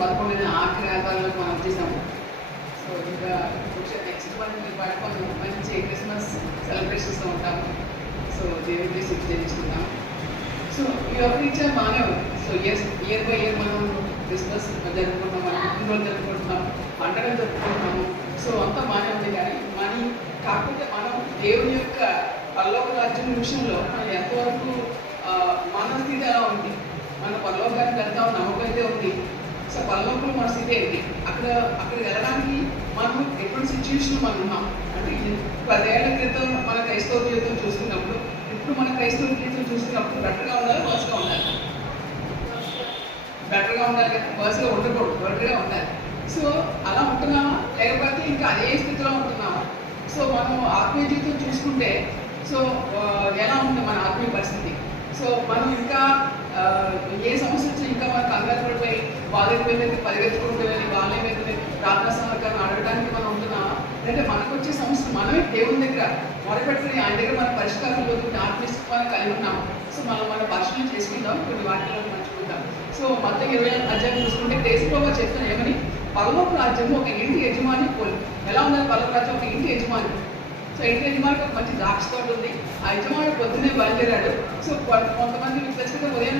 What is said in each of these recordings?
11 ఆఖరి ఆధారంలోకి మనం వచ్చేసాము. సో ఇంకా నెక్స్ట్ మంత్ మీరు పడుకొని మంచి క్రిస్మస్ సెలబ్రేషన్స్లో ఉంటాము. సో దేవుడికి శుద్ధి చేయించుకుంటాము. సో ఈ రీత్యా బాగానే ఉంది. సో ఇయర్ బై ఇయర్ మనం క్రిస్మస్ జరుపుకుంటాం, మనం పుట్టినరోజు జరుపుకుంటున్నాం, పండుగలు జరుపుకుంటున్నాము. సో అంతా బాగానే ఉంది. కానీ కాకపోతే మనం దేవుని యొక్క పరలోక రాజ్యం విషయంలో మనం ఎంతవరకు మన స్థితి ఎలా ఉంది, మన పరలోకానికి వెళ్తాం నమ్మకం అయితే ఉంది. సో పరలోకంలో మన స్థితి ఏంటి, అక్కడికి వెళ్ళడానికి మనం ఎటువంటి సిచ్యువేషన్ మనం ఉన్నాం అంటే 10 ఏళ్ల క్రితం మన క్రైస్తవ జీవితం చూసుకున్నప్పుడు ఇప్పుడు మన క్రైస్తవ జీవితం చూసుకున్నప్పుడు బెటర్గా ఉండాలి, వర్స్గా ఉండాలి. బెటర్గా ఉండాలి కదా, వర్స్గా ఉండకూడదు, బెటర్గా ఉండాలి. సో అలా ఉంటున్నామా లేకపోతే ఇంకా అదే స్థితిలో ఉంటున్నామా? సో మనం ఆత్మీయ జీవితం చూసుకుంటే సో ఎలా ఉంది మన ఆత్మీయ పరిస్థితి? సో మనం ఇంకా ఏ సమస్య వచ్చినా ఇంకా మనకు కంగారు పడిపోయి వాళ్ళ మీద పరిగెత్తుకుంటూ వెళ్ళి వాళ్ళ మీద ప్రార్థనా సహకారం అడగడానికి మనం ఉంటున్నామా? అంటే మనకు వచ్చే సమస్యలు మనమే దేవుని దగ్గర మొదలుపెట్టుకుని ఆయన దగ్గర మన పరిష్కారం పొందుకుని ఆత్మీయత్వాన్ని కలిగి ఉన్నాము. సో మన పరిశీలన చేసుకుంటాం, కొన్ని వాటిలో పంచుకుంటాం. సో మొత్తం 20 అధ్యాయం చూసుకుంటే దేశంలో చెప్తాను ఏమని, పరలోక రాజ్యం ఒక ఇంటి యజమాని పోలి. ఎలా ఉందని పరలోక రాజ్యం ఒక ఇంటి యజమాని. సో ఇంటి యజమానికి ఒక మంచి ద్రాక్ష తోట ఉంది. ఆ యజమాని పొద్దున్నే బయలుదేరాడు. సో కొంతమంది మీకు తెలిసిన ఉదయం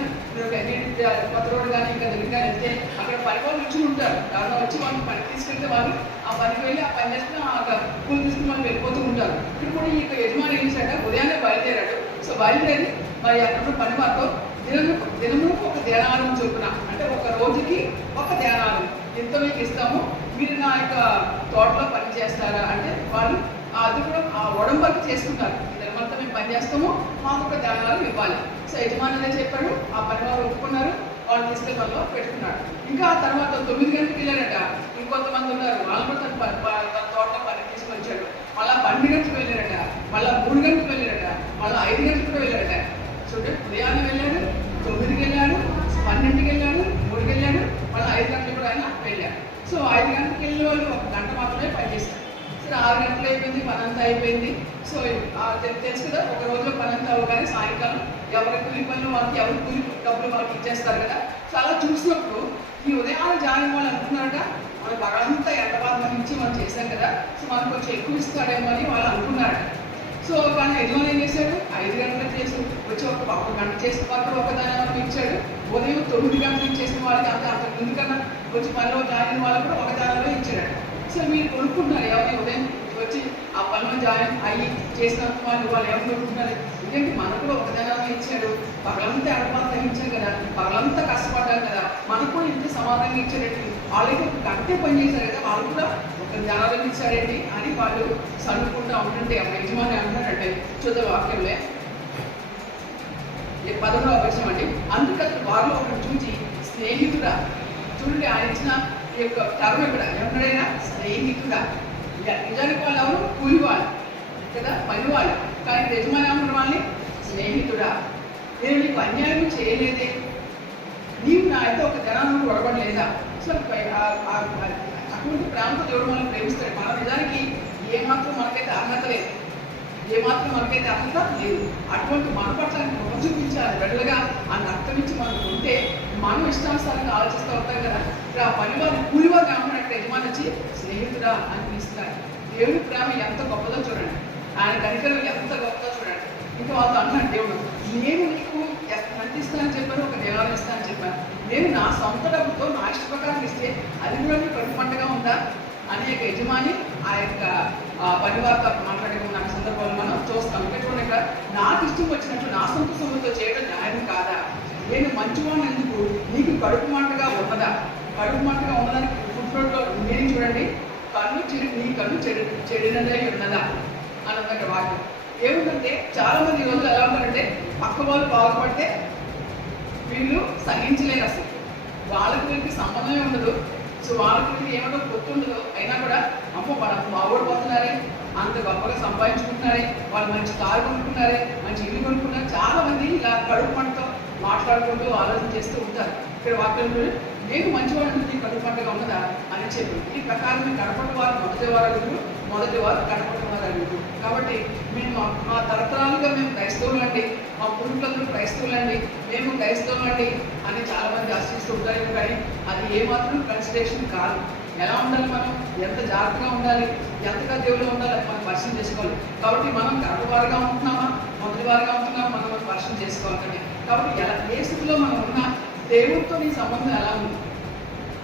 కొత్త రోడ్డు కానీ ఇంకా దగ్గర కానీ వెళ్తే అక్కడ పని వాళ్ళు వచ్చి ఉంటారు. ఎవరైనా వచ్చి వాళ్ళు పని తీసుకెళ్తే వాళ్ళు ఆ పనికి వెళ్ళి ఆ పని చేస్తే పూలు తీసుకుని వాళ్ళు వెళ్ళిపోతూ ఉంటారు. ఇక్కడ కూడా ఈ యజమాని ఏం చేశాక ఉదయాన్నే బయలుదేరాడు. సో బయలుదేరి మరి అక్కడ పని వారితో దినములకు ఒక ధ్యానాలను చొప్పున, అంటే ఒక రోజుకి ఒక ధ్యానాలు ఎంత మీకు ఇస్తాము, మీరు నా యొక్క తోటలో పని చేస్తారా అంటే వాళ్ళు అది కూడా ఆ ఒడంబడిక చేసుకుంటారు. ఇదంతా మేము పని చేస్తాము, మాకు ఒక ధ్యానాలు ఇవ్వాలి. సో యజమాని చెప్పాడు, ఆ పని వారు ఒప్పుకున్నారు, వాళ్ళు తీసుకెళ్ళి పనిలో పెట్టుకున్నాడు. ఇంకా ఆ తర్వాత 9 గంటలకు వెళ్ళాడట. ఇంకొంతమంది ఉన్నారు, వాళ్ళు కూడా తన తోటలో పని తీసుకొచ్చాడు. మళ్ళీ 12 గంటలకు వెళ్ళారట, మళ్ళీ 3 గంటలకు వెళ్ళారట, మళ్ళీ 5 గంటలకు కూడా వెళ్ళారట. చూడండి, ఉదయాన్నే వెళ్ళాడు, 9కి వెళ్ళాడు, 12కి వెళ్ళాడు, 3కి వెళ్ళాడు, మళ్ళీ 5 గంటలకు కూడా ఆయన వెళ్ళాడు. సో 5 గంటలకు వెళ్ళిన వాళ్ళు 1 గంట మాత్రమే పనిచేస్తారు. సరే 6 గంటలు అయిపోయింది, పని అంతా అయిపోయింది. సో తెలుసు కదా, ఒక రోజులో పని అంతా అవగానే సాయంకాలం ఎవరి కూలి పనులు వాళ్ళకి, ఎవరి కూలి డబ్బులు వాళ్ళకి ఇచ్చేస్తారు కదా. సో అలా చూసినప్పుడు ఈ ఉదయాన్ని జాయిన్ వాళ్ళు అనుకున్నారట, మనం పగలంతా ఎంతవాదం నుంచి మనం చేశాం కదా, సో మనకు కొంచెం ఎక్కువ ఇస్తాడేమో అని వాళ్ళు అనుకున్నారట. సో కానీ యజమాని ఏం చేశాడు, 5 గంటలకు చేసి వచ్చి ఒక గంట చేసిన వాళ్ళు ఒకదాని వరకు ఇచ్చాడు. ఉదయం 9 గంటలకు చేసిన వాళ్ళకి అంత ముందు కన్నా వచ్చి పనిలో జాయిన్ అయిన వాళ్ళకి కూడా ఒక దానిలో ఇచ్చాడు. సో మీరు కొనుక్కుంటున్నారు ఎవరిని ఉదయం వచ్చి ఆ పనిలో జాయిన్ అయ్యి చేసినంత వాళ్ళు ఎవరు కొనుక్కుంటున్నారు? ఎందుకంటే మనకు కూడా ఒక దానిలో ఇచ్చాడు. పగలంతా అడపాలు ఇచ్చాం కదా, పగలంతా కష్టపడ్డారు కదా, మనకు కూడా ఇంత సమాధానం ఇచ్చాడండి. వాళ్ళకి ఒక గంటే పని చేశారు కదా, వాళ్ళు కూడా ఒక జ్ఞానాలను ఇచ్చాడండి అని వాళ్ళు సనుకుంటూ ఉంటుంటే ఆ యజమాని అంటాడంటే చూద్దాం వాక్యంలో 11వ వచనం అండి. అందుకని వారిలో ఒకటి చూసి స్నేహితుడా, చూడండి ఆయన ఇచ్చిన ఈ యొక్క తరం ఇక్కడ ఎవరైనా స్నేహితుడా. నిజానికి వాళ్ళు ఎవరు, కూలి వాళ్ళు కదా, పని వాళ్ళు. కానీ యజమాని ఏమంటారు వాళ్ళని, స్నేహితుడా, నేను నీకు అన్యాయం చేయలేదే, నీవు నా అయితే ఒక జనాన్ని ఒడబడలేదా? సో అటువంటి ప్రేమతో దేవుడు మనం ప్రేమిస్తాడు. మన నిజానికి ఏమాత్రం మనకైతే అర్హత లేదు, ఏమాత్రం మనకైతే అర్హత లేదు. అటువంటి మన పట్ల కృప చూపించాలి, వెళ్ళగా ఆ అర్థమించి మనం ఉంటే మనం ఇష్టానుసారంగా ఆలోచిస్తూ ఉంటాం కదా. ఇక్కడ ఆ పని వాళ్ళు కూలి వారు కాకుండా యజమాని వచ్చి స్నేహితుడా అని పిలుస్తారు. దేవుడి ప్రేమ ఎంత గొప్పదో చూడండి, ఆయన కనికరం ఎంత గొప్పదో చూడండి. ఇంకా వాళ్ళతో అంటున్నాడు దేవుడు, నేను నీకు ఎంత ఇస్తానని చెప్పాను, ఒక దేవాలయం ఇస్తానని చెప్పాను. నేను నా సొంత డబ్బుతో నా ఇష్ట ప్రకారం ఇస్తే అది కూడా నీకు కడుపు పంటగా ఉందా అనే యజమాని ఆ యొక్క పని వారితో మాట్లాడే ఉన్న సందర్భాలు మనం చూస్తాం. ఇక్కడ ఇక్కడ నాకు ఇష్టం వచ్చినట్లు నా సొంత సొమ్ముతో చేయడం న్యాయం కాదా? నేను మంచివాడిని ఎందుకు, నీకు కడుపు మంటగా ఉన్నదా? కడుపు మంటగా ఉన్నదానికి ఫుట్నోట్లో మీనింగ్ చూడండి, నీ కన్ను చెడినదై ఉన్నదా అన్నమాట వాక్యం. ఏమిటంటే చాలా మంది ఈ రోజులు ఎలా ఉంటారంటే, పక్క వాళ్ళు బాగుపడితే వీళ్ళు సహించలేరు, అసలు వాళ్ళకి వీళ్ళకి సంబంధమే ఉండదు. సో వాళ్ళకి వీళ్ళకి ఏమంటో గుర్తుండదు. అయినా కూడా అమ్మో వాళ్ళు బాగుపడిపోతున్నారే, అంత గొప్పగా సంపాదించుకుంటున్నారే, వాళ్ళు మంచి కారు కొనుక్కున్నారే, మంచి ఇల్లు కొనుక్కున్నారు. చాలా మంది ఇలా కడుపు పంటతో మాట్లాడుకుంటూ ఆలోచన చేస్తూ ఉంటారు. ఇక్కడ వాక్యంలో నేను మంచివాడు, నీ కడుపు పంటగా ఉన్నదా అని చెప్పి ఈ ప్రకారం మీ కడపటి వారు మొదటి వారు మొదటి వారు కనపడిన వారు అడుగుతారు. కాబట్టి మేము మా తరతరాలుగా మేము క్రైస్తవులండి, మా పూర్వీకులందరూ క్రైస్తవులండి, మేము క్రైస్తవులండి అని చాలామంది ఆశిస్తూ ఉంటారు. కానీ అది ఏమాత్రం కన్సిడరేషన్ కాదు. ఎలా ఉండాలి, మనం ఎంత జాగ్రత్తగా ఉండాలి, ఎంతగా దేవుళ్ళు ఉండాలి అది మనం పరిశీలన చేసుకోవాలి. కాబట్టి మనం కడపవారుగా ఉంటున్నామా, మొదటి వారుగా ఉంటున్నామా, మనం పరిశీలన చేసుకోవాలి. కాబట్టి ఏ స్థితిలో మనం ఉన్నా దేవుడితో నీ సంబంధం ఎలా ఉంది,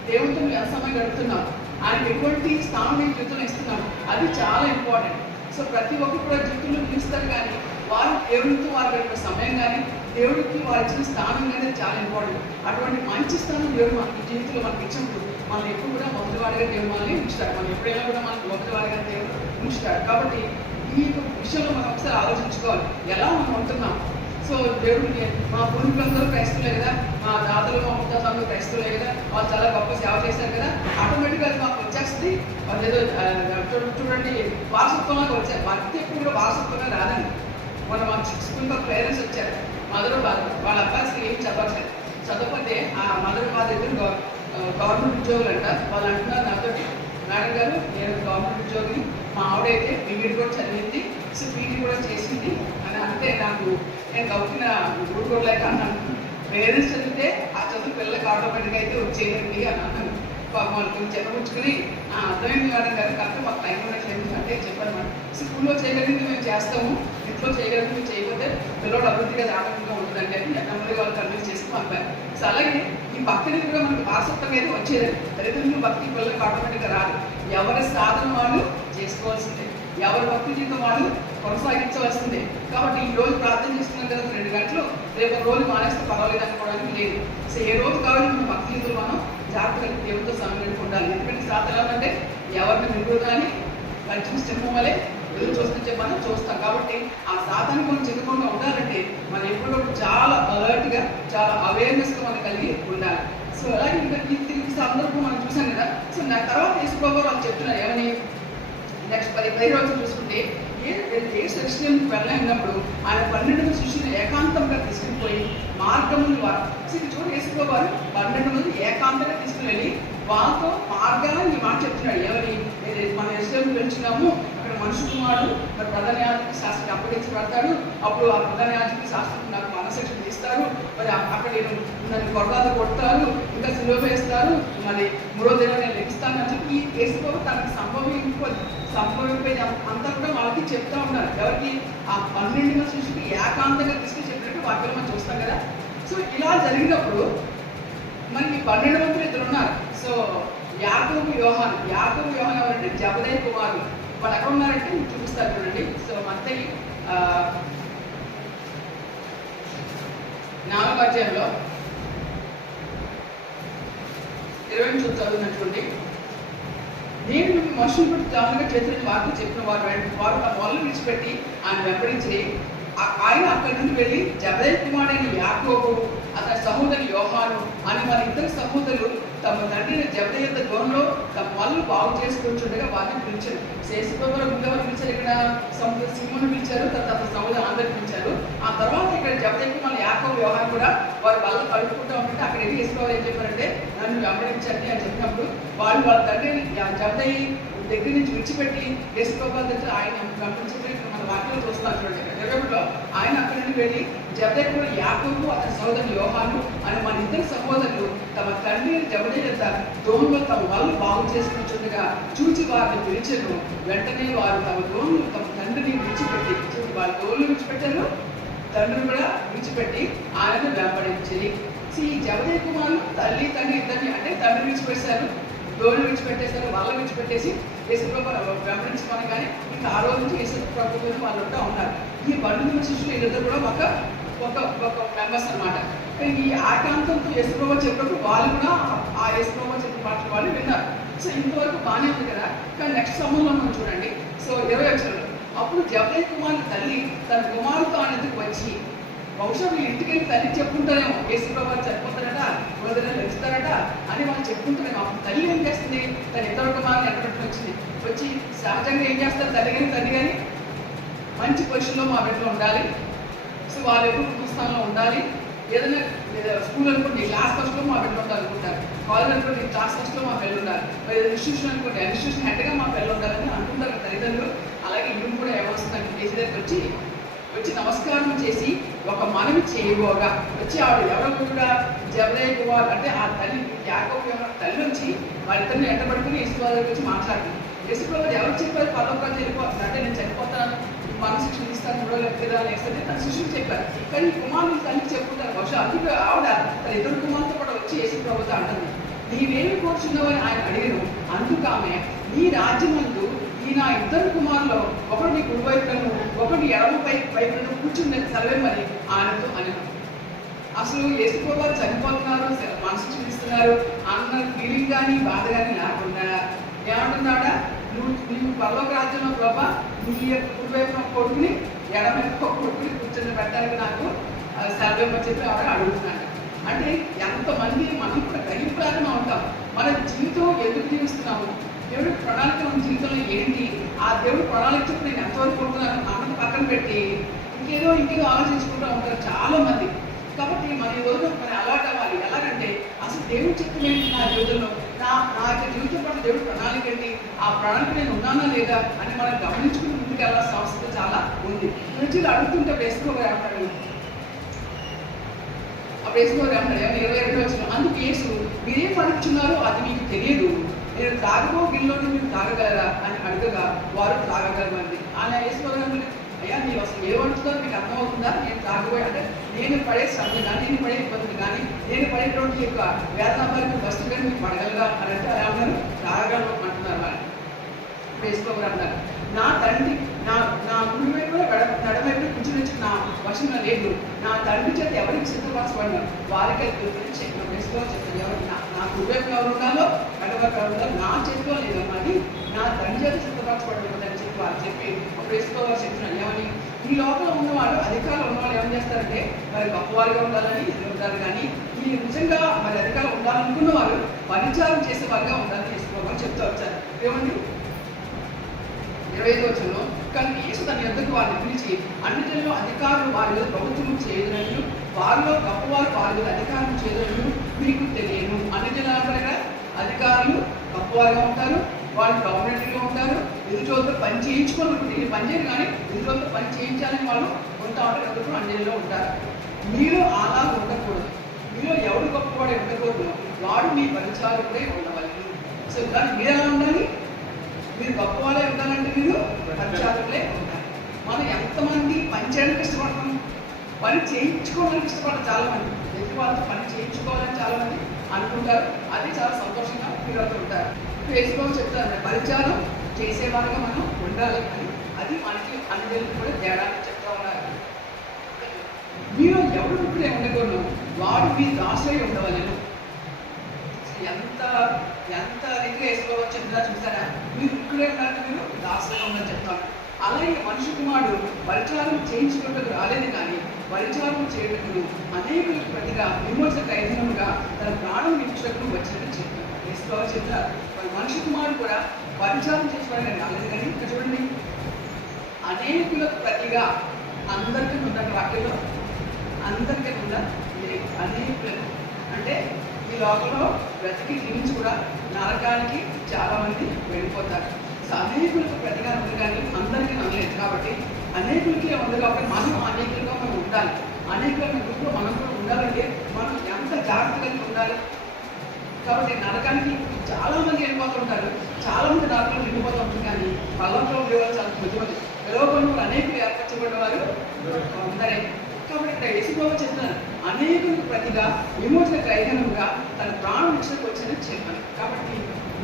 దేవుడితో నువ్వు ఎంత సమయం గడుపుతున్నావు, ఆయనకి ఎటువంటి స్థానం నీ జీవితంలో ఇస్తున్నావు, అది చాలా ఇంపార్టెంట్. సో ప్రతి ఒక్కరు కూడా జీవితంలో పిలుస్తారు, కానీ వారు దేవుడితో వారి గడిపే సమయం కానీ దేవుడికి వారు ఇచ్చిన స్థానం కానీ చాలా ఇంపార్టెంట్. అటువంటి మంచి స్థానం దేవుడు మనకి జీవితంలో మనకి ఇచ్చినప్పుడు మనం ఎప్పుడు కూడా మొదటివాడిగా దేవుడు మనల్ని ఉంచుతాడు. మనం ఎప్పుడైనా కూడా మనకు మొదటివాడిగా దేవుడు ఉంచుతాడు. కాబట్టి ఈ విషయంలో మనం ఒకసారి ఆలోచించుకోవాలి, ఎలా మనం ఉంటున్నాం. సో దేవుడికి మా పూర్వీకులందరూ క్రైస్తవులే కదా, మా తాతలు మా ముత్తాతలు క్రైస్తవులే కదా, వాళ్ళు చాలా గొప్ప సేవ చేశారు కదా, ఆటోమేటిక్గా అది మాకు వచ్చేస్తుంది. వాళ్ళు ఏదో చూడండి వారసత్వంగా వచ్చారు. భక్తి ఎప్పుడు కూడా వారసత్వంగా రాదండి. మన స్కూల్లో పేరెంట్స్ వచ్చారు, మదర్ వాళ్ళ అబ్బాయి ఏం చదవట్లేదు, చదవకపోతే ఆ మదర్ వాళ్ళ దగ్గర గవర్నమెంట్ ఉద్యోగులు అంట. వాళ్ళు అంటున్నారు నాతో, మేడం గారు నేను గవర్నమెంట్ ఉద్యోగిని, మా ఆవిడైతే బీఈడి కూడా చదివింది, సో పీజీ కూడా చేసింది అని అంటే నాకు నేను గౌకిన ఊరుకోలేక అన్నాను. పేరెంట్స్ చదివితే ఆ చదువు పిల్లలకి ఆటోమేటిక్గా అయితే వచ్చేయండి అని అన్నాను. వాళ్ళు కొంచెం చెప్పబుచ్చుకుని అర్థమైంది మేడం గారు, కాకపోతే మాకు టైం ఉండట్లేదు అంటే చెప్పాను మేడం. స్కూల్లో చేయగలిగింది మేము చేస్తాము, ఇంట్లో చేయగలిగింది మేము చేయకపోతే పిల్లలు అభివృద్ధిగా జాగ్రత్తగా ఉంటుందండి అని నెమ్మదిగా వాళ్ళు కన్విన్స్ చేసి పంపారు. సో అలాగే ఈ భక్తిని కూడా మనకు వారసత్వం అయితే వచ్చేది. తల్లిదండ్రులు భక్తి పిల్లలకు ఆటోమేటిక్గా రాదు. ఎవరి సాధన వాళ్ళు చేసుకోవాల్సిందే, ఎవరి భక్తి జీవితం వాళ్ళు కొనసాగించవలసిందే. కాబట్టి ఈ రోజు ప్రార్థన చేస్తున్నాం కదా 2 గంటలు, రేపు రోజు మానేస్తే పర్వాలేదు అనుకోవడానికి లేదు. సో ఏ రోజు కావాలి మన భక్తి జీవితంలో మనం జాగ్రత్తగా దేవుడితో సమయం ఉండాలి. ఎందుకంటే సాధన అంటే ఎవరిని విలువ కానీ మంచి సింహం వలె ఎదురు చూస్తుంటే మనం చూస్తాం. కాబట్టి ఆ సాధన మనం చెందకుండా ఉండాలంటే మనం ఎప్పుడూ చాలా అలర్ట్గా చాలా అవేర్నెస్గా మనం కలిగి ఉండాలి. సో అలాగే ఇంకా ఈ సందర్భం మనం చూసాం కదా. సో నా తర్వాత యేసుప్రభువు వాళ్ళు చెప్తున్నారు ఏమని, నెక్స్ట్ 10 రోజులు చూసుకుంటే ఏ సెక్షన్ వెళ్ళినప్పుడు ఆయన 12 శిష్యులు ఏకాంతంగా తీసుకుని మార్గములు వారు చూడండి, యేసుప్రభువు వారు 12 మంది ఏకాంతంగా తీసుకుని వెళ్ళి వాళ్ళతో మార్గాన్ని మాట చెప్తున్నాడు. ఏమని, మన ఎస్ఎం పెంచున్నాము, అక్కడ మనుషు కుమారుడు మరి ప్రధాన యాజకుడికి శాస్త్రం అప్పగించబడతాడు, అప్పుడు ఆ ప్రధాన యాజకుడికి శాస్త్రం నాకు మనశిక్షణ తీస్తారు, మరి అక్కడ నన్ను కొరదాలు కొడతారు, ఇంకా సిలువ వేస్తారు, మరి 3వ దినం నేను లెగిస్తాను అని చెప్పి యేసుప్రభువు తనకు సంభవింపేది అంతా కూడా వాళ్ళకి చెప్తా ఉన్నారు. ఎవరికి, ఆ 12 మంది శిష్యులకి ఏకాంతంగా తీసుకుని చెప్పినట్టు వాక్యాలు మనం చూస్తాం కదా. సో ఇలా జరిగినప్పుడు మనకి 12 మంది ఇద్దరు ఉన్నారు. సో యాకోబు యోహాను ఎవరంటే జబదయి కుమారులు. వాళ్ళు ఎక్కడ ఉన్నారంటే మీకు చూపిస్తారు చూడండి. సో మత్తయి 4వ అధ్యాయంలో 20 నుంచి చదువుతున్నటువంటి, నేను మనుషులు పెట్టి జాగ్రత్తగా చేతులని వారితో చెప్పిన వారు తమ వల్ల విడిచిపెట్టి ఆయన వెంబడించి ఆయన అక్కడి నుండి వెళ్ళి జబదయి కుమారుడైన యాకోబు అతని సహోదరు యోహాను అని మన ఇద్దరు సహోదరులు తమ తండ్రిని జబదయి యొక్క దూరంలో తమ వాళ్ళు బాగు చేసుకుంటుండగా వారిని పిలిచారు. యేసుప్రభువు ముందెవరు పిలిచారు, ఇక్కడ సిమోను పిలిచారు, తర్వాత సహోదరు అందరిని పిలిచారు. ఆ తర్వాత ఇక్కడ జబదయి కుమారుడు యాకోబు యోహాను కూడా వారి బల్ల కలుపుకుంటూ ఉంటే అక్కడ వెళ్ళి యేసుప్రభువు ఏం చెప్పారంటే నన్ను వెంబడించండి అని చెప్పినప్పుడు వాళ్ళ తండ్రిని జబదయి దగ్గర నుంచి విడిచిపెట్టి యేసుప్రభువు దగ్గర ఆయన వెంబడించడం ఇక్కడ మన వాక్యంలో చూస్తున్నారు చూడండి. 20లో ఆయన అక్కడి నుండి వెళ్ళి జబదయి కూడా యాకోబు అతని సహోదరుడు యోహాను అని మన ఇద్దరు సహోదరులు తమ తండ్రిని జబదయి యొక్క దోణులో తమ వాళ్ళు బాగు చేసుకుంటుండగా చూచి వారిని పిలిచారు. వెంటనే వారు తమ దోణులు తమ తండ్రిని విడిచిపెట్టి, వాళ్ళ దోణులు విడిచిపెట్టారు, తండ్రిని కూడా విడిచిపెట్టి ఆయనను వెంబడించి. ఈ జబదయి కుమారులు తల్లి తండ్రి ఇద్దరిని అంటే తండ్రిని విడిచిపెట్టారు, దోణులు విడిచిపెట్టేశారు, వాళ్ళని విడిచిపెట్టేసి యేసుప్రభువు వెంబడించుకొని కానీ ఇంకా ఆ రోజు నుంచి యేసుప్రభువు వాళ్ళు ఉంటా ఉన్నారు. ఈ 12 శిష్యులు వీళ్ళిద్దరు కూడా ఒక మెంబర్స్ అనమాట. ఈ ఏకాంతంతో యేసుప్రభువు చెప్పినప్పుడు వాళ్ళు కూడా ఆ యేసుప్రభువు చెప్పిన మాటలు వాళ్ళు విన్నారు. సో ఇంతవరకు బాగానే ఉంది కదా. కానీ నెక్స్ట్ సమయంలో మనం చూడండి. సో 20 వచ్చారు. అప్పుడు జబదయి కుమారుని తల్లి తన కుమారుతో ఆయన ఎందుకు వచ్చి, బహుశా మీ ఇంటికి వెళ్ళి తల్లి చెప్పుకుంటారేమో యేసుప్రభువు చనిపోతారట, 3వ దినం లెగుస్తారట అని వాళ్ళు చెప్పుకుంటారేమో. అప్పుడు తల్లి ఏం చేస్తుంది, తన ఇద్దరు కుమారుని ఎక్కడికి వచ్చి సహజంగా ఏం చేస్తారు, తల్లి కానీ మంచి పొజిషన్లో మా బిడ్డలో ఉండాలి, సో వాళ్ళు ఎప్పుడు స్థానంలో ఉండాలి, ఏదైనా స్కూల్ అనుకోండి క్లాస్ ఫస్ట్లో మా పిల్లలు ఉండాలి అనుకుంటారు, కాలేజ్ అనుకోండి క్లాస్ ఫస్ట్లో మా పిల్లలు ఉండాలి, మరి ఇన్స్టిట్యూషన్ అనుకోండి ఇన్స్టిట్యూషన్ హెడ్గా మా పిల్లలు ఉండాలని అనుకుంటారు తల్లిదండ్రులు. అలాగే ఇల్లు కూడా ఏమొస్తుందంటే కేసీ దగ్గరికి వచ్చి నమస్కారం చేసి ఒక మనవి చేయబోగా వచ్చి ఆవిడ ఎవరో కూడా జబరే కుమార్ అంటే ఆ తల్లి యాకోబు తల్లి నుంచి వారిద్దరిని ఎంటబడుకుని యేసుప్రభు దగ్గరికి వచ్చి మాట్లాడుతుంది. యేసుప్రభు ఎవరు చెప్పారు పరలోకానికి వెళ్ళిపోతుంది అంటే నేను చనిపోతాను మన శిక్షణ ఇస్తాను 3 రోజులు కదా నెక్స్ట్ తన శిష్యులు చెప్పారు. కానీ కుమారులు తల్లికి చెప్పుకుంటారు. బహుశా అందుకు ఆవిడ తన ఇద్దరు కుమార్తె కూడా వచ్చి యేసుప్రభుతో అంటుంది, నీవేమి కోరుచున్నావని ఆయన అడిగారు. అందుకు ఆమె, నీ రాజ్యమందు ఈ నా ఇద్దరు కుమారులు ఒకడు నీ కుడివైపులను ఒకటి ఎడమ వైపులను కూర్చుని సెలవేమని ఆయనతో అని. అసలు యేసుప్రభు చనిపోతున్నారు మనసు చూపిస్తున్నారు అన్న ఫీలింగ్ కానీ బాధ కానీ లేకుండా ఏమంటున్నాడా, నువ్వు పరలోక రాజ్యంలో ప్రభా నీ యొక్క కుడివైపున కొడుకుని ఎడమవైపు కొడుకుని కూర్చొని పెట్టడానికి నాకు సెలవేమని చెప్పి ఆవిడ అడుగుతున్నాడు. అంటే ఎంతమంది మనం కూడా గ్రహింపులాగా ఉంటాం. మన జీవితం ఎందుకు జీవిస్తున్నాము, దేవుడి ప్రణాళిక మన జీవితంలో ఏంటి, ఆ దేవుడి ప్రణాళిక చెప్పి నేను ఎంతవరకు ఉంటున్నాను అన్నది పక్కన పెట్టి ఇంకేదో ఆలోచించుకుంటూ ఉంటారు చాలా మంది. కాబట్టి మన ఈ రోజు మన అలవాటు అవ్వాలి. ఎలాగంటే అసలు దేవుడు చెప్తున్న ఏంటి నా జీవితంలో, నా యొక్క జీవితం పట్ల దేవుడి ప్రణాళిక ఏంటి, ఆ ప్రణాళిక నేను ఉన్నానా లేదా అని మనం గమనించుకుని ముందుకు వెళ్ళాల్సిన అవసరం చాలా ఉంది. నుంచి అడుగుతుంటే వేసుకోవాలి అంటాడు. అప్పుడు వేసుకోవాలి అంటాడు 22 వచ్చిన అందుకు యేసు, మీరేం పడుచున్నారో అది మీకు తెలియదు, నేను తాగబో గిన్నెలోని మీరు తాగగలరా అని అడగగా వారు తాగగలరు అంది. ఆయన వేసుకోవాలి, అయ్యా మీరు అసలు ఏమంటున్నారో మీకు అర్థమవుతుందా, నేను తాగబోయే అంటే నేను పడే శ్రమ కానీ నేను పడే ఇబ్బందులు కానీ నేను పడేటువంటి యొక్క వేదనకి వస్తువు కానీ మీకు పడగలరా అని అంటే అలా అన్నారు, తాగగలరు అంటున్నారు. వాళ్ళు వేసుకోవాలి అన్నారు, నా తండ్రి నా కుడి వైపు నడవైపు కూర్చుని నా వశంలో లేదు, నా తండ్రి చేత ఎవరికి సిద్ధపరచబడినారు వారికి చెప్పిన వేసుకోవాలి చెప్పాను. ఎవరు నా కుడి వైపు ఎవరు ఉన్నారో నడవైపు ఎవరు ఉన్నారో నా చేతిలో లేదన్నది నా తండ్రి చేత సిద్ధపరచబడినదని చెప్పి వాళ్ళు చెప్పి ఒక వేసుకోవాలి చెప్తున్నాను. ఏమని ఈ లోపల ఉన్నవాళ్ళు అధికారులు ఉన్నవాళ్ళు ఏం చేస్తారంటే మరి గొప్పవారుగా ఉండాలని ఉంటారు, కానీ ఈ నిజంగా మరి అధికారులు ఉండాలనుకున్న వారు పరిచారం చేసే వారుగా ఉండాలని చేసుకోవాలని చెప్తూ వచ్చారు. ఏమండి 25 వచ్చంలో కానీ యేసు తన యొద్దకు వారిని పిలిచి అన్ని జనులు అధికారులు వారిలో ప్రభుత్వం చేయదనట్లు వారిలో గొప్పవారు వారిలో అధికారం చేయదనట్లు మీకు తెలియను. అన్ని జనాలు అంటారు కదా, అధికారులు గొప్పవారుగా ఉంటారు, వాళ్ళు గవర్నమెంట్గా ఉంటారు, ఎదుటితో పని చేయించుకోవాలి, వీళ్ళు పని చేయరు కానీ ఎదుటితో పని చేయించాలని వాళ్ళు ఉంటా ఉంటారు, ఎదురు అన్నిలో ఉంటారు. మీరు అలా ఉండకూడదు, మీలో ఎవరు గొప్పవాడు ఉండకూడదు, వాడు మీ పరిచారకుడే ఉండవాలి. సో కానీ మీరు ఎలా ఉండాలి, మీరు గొప్ప వాళ్ళే ఉండాలంటే మీరు పరిచారకులే ఉండాలి. మనం ఎంతమంది పని చేయడానికి ఇష్టపడతాం, పని చేయించుకోవడానికి ఇష్టపడతాం చాలా మంది, ఎదుటి వాళ్ళతో పని చేయించుకోవాలని చాలా మంది అనుకుంటారు, అది చాలా సంతోషంగా ఫీల్ అవుతూ ఉంటారు. వేసుకోవాలి చెప్తారు, పరిచారం చేసేవాళ్ళగా మనం ఉండాలి అని, అది మనకి అందరికీ కూడా తేడా చెప్తా ఉన్నారు. మీరు ఎవరు ఇప్పుడే ఉండకూడదు, వాడు మీ దాసులై ఉండవలను. ఎంత రీతిగా వేసుకోవచ్చు చెప్తా చూసారా, మీరు ఇక్కడే ఉండాలంటే మీరు దాసులుగా ఉందని చెప్తాను. అలాగే మనిషి కుమారుడు పరిచారం చేయించుకుంటూ రాలేదు, కానీ పరిచారం చేయటకు అనేకులకు ప్రతిగా విమోచన ఖైదీనముగా తన ప్రాణం ఇచ్చుటకు వచ్చినట్టు చెప్తాను. వేసుకోవాలి చెప్తారు. మరి మనిషి కుమారుడు కూడా పరిచారం చేసుకోవడానికి రాలేదు, కానీ ఇక్కడ చూడండి అనేకులకు ప్రతిగా అందరికీ ఉందంటే వాక్యంలో అందరికీ ఉందా లేదు, అనేకులకు అంటే ఈ లోకంలో బ్రతికి జీవించి కూడా నరకానికి చాలా మంది వెళ్ళిపోతారు. సో అనేకులకు ప్రతిగా ఉంది కానీ అందరికీ నమ్మలేదు, కాబట్టి అనేకులకి ఉంది కాబట్టి మనం అనేకులుగా మనం ఉండాలి. అనేకుల గ్రూప్లో మనం కూడా ఉండాలంటే మనం ఎంత జాగ్రత్తగా ఉండాలి. కాబట్టి నరకానికి చాలా మంది వెళ్ళిపోతుంటారు, చాలా మంది నరకంలో వెళ్ళిపోతూ ఉంటుంది, కానీ పల్లవంలో ఉండేవాళ్ళు చాలా కొద్దిమంది పిలవకుండా అనేకులు ఏర్పరచబడిన వారు అందరే. కాబట్టి ఇక్కడ యేసుప్రభువు చెప్తున్నారు, అనేకులకు ప్రతిగా విమోచన ఖైదీనముగా తన ప్రాణం ఇచ్చడానికి వచ్చిందని చెప్పాను. కాబట్టి